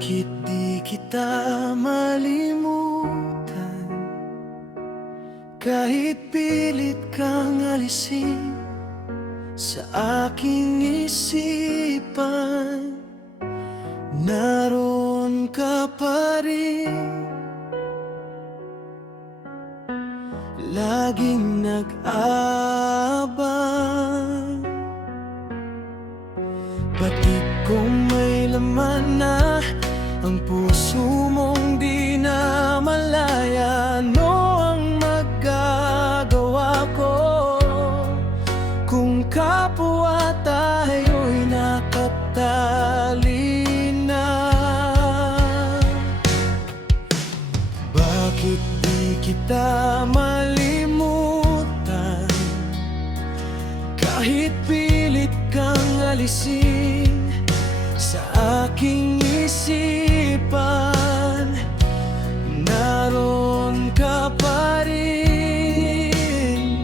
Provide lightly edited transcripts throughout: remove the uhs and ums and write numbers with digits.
Bakit di kita malimutan? Kahit pilit kang alisin sa aking isipan, naroon ka pa rin, laging nag-aabang. Batid kong may laman na ang puso mong di na malaya. Ano ang magagawa ko kung kapwa tayo'y nakatali na? Bakit di kita malimutan? Kahit pilit kang alisin sa aking isipan, naroon ka pa rin,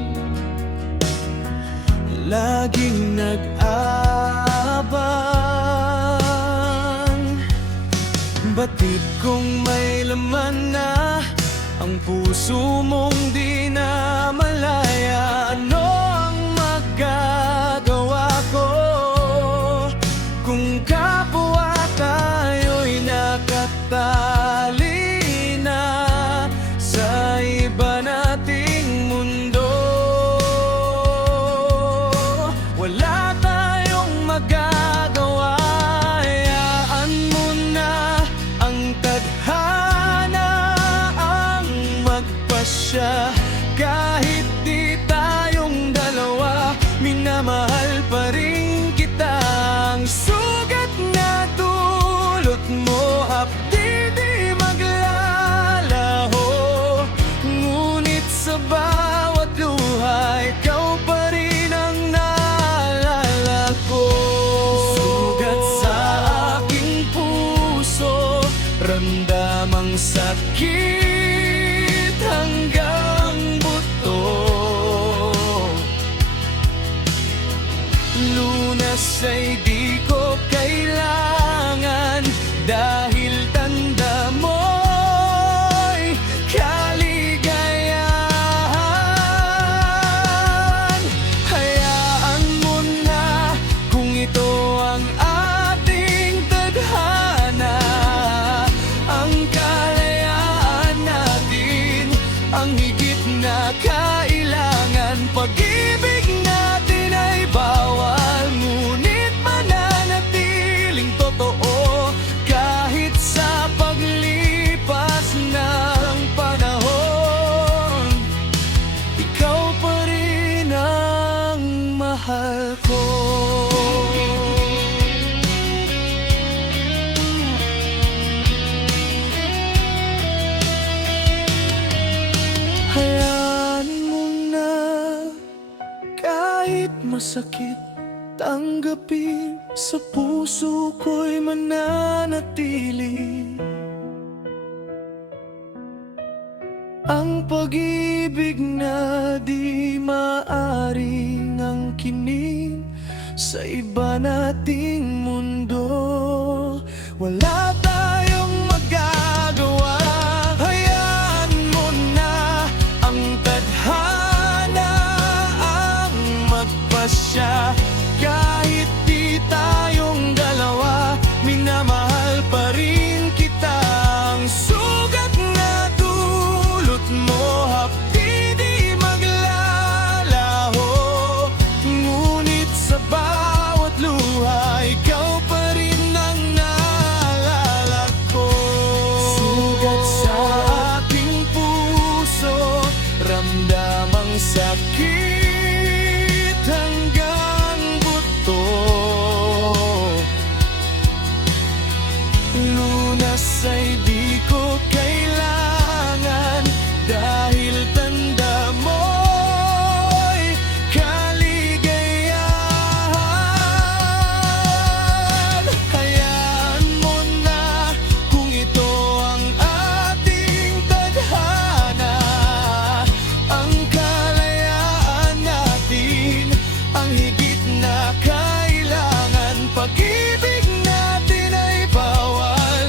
laging nag-aabang. Batid kong may laman na ang puso mong di na malaya. Ano ang magagawa ko kung kapwa tayo'y nakatali na sa iba nating mundo? Wala tayong magagawa, hayaan mo na ang tadhana ang magpasya. Kahit di tayong dalawa, minamahal pa rin kita. Ang sugat na dulot mo, hapdi di maglalaho. Ngunit sa bawat luha, ikaw pa rin ang naalala ko. Sugat sa aking puso, ramdamang sakit hanggang buto. Lunas ay di ko kailangan, dahil tanda mo'y kaligayahan. Hayaan mo na kung ito ang ating tadhana, ang kalayaan natin ang higit na kailangan. Pag-ibig natin ay bawal, ngunit mananatiling totoo. Kahit sa paglipas ng panahon, ikaw pa rin ang mahal ko. Hayaan mo na, kahit masakit tanggapin, sa puso ko'y mananatili ang pag-ibig na di maaring angkinin sa iba nating mundo. Wala tayong magagawa, hayaan mo na ang tadhana ang magpasya. Kahit di tayong dalawa, minamahal pa rin kita. Ang sugat na dulot mo, hapdi di maglalaho. Ngunit sa bawat luha, ikaw pa rin ang naalala ko. Sugat sa aking puso, ramdamang sakit hanggang buto. Lunas ay di ko kailangan, dahil tanda mo'y kaligayahan. Hayaan mo na kung ito ang ating tadhana, ang kalayaan natin ang higit na kailangan. Pag-ibig natin ay bawal,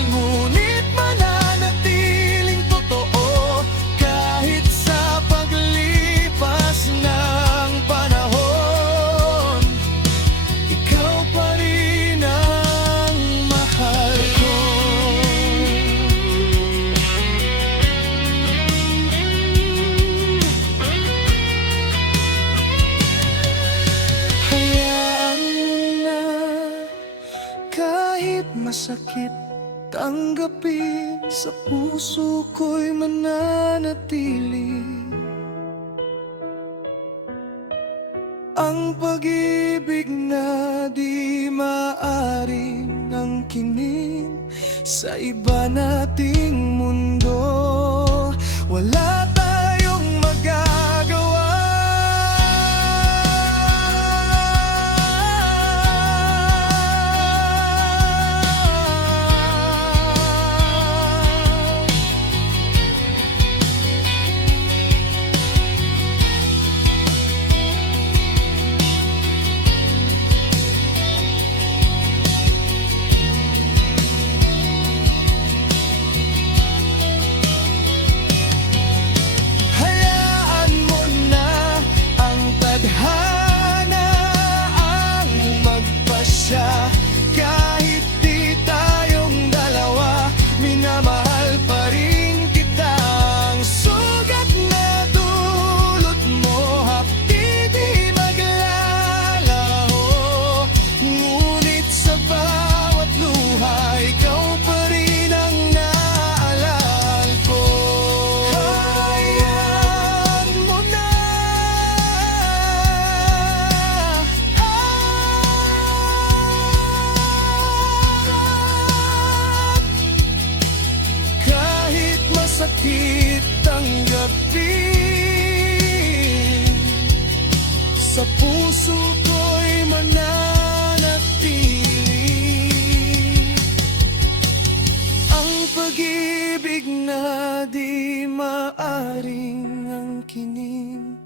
tanggapin, sa puso ko'y mananatili ang pag-ibig na di maaring angkinin sa iba nating mundo. Wala tayong magagawa. Hayaan mo na ang tadhana ang magpasya. Kahit di tayong dalawa, minamahal pa rin kita. Ang sugat na dulot mo, hapdi di maglalaho. Ngunit sa bawat luha, ikaw pa rin ang naalala ko. Hayaan mo na kahit masakit ang gabi, sa puso ko'y mananatili ang pag-ibig na di maaring angkinin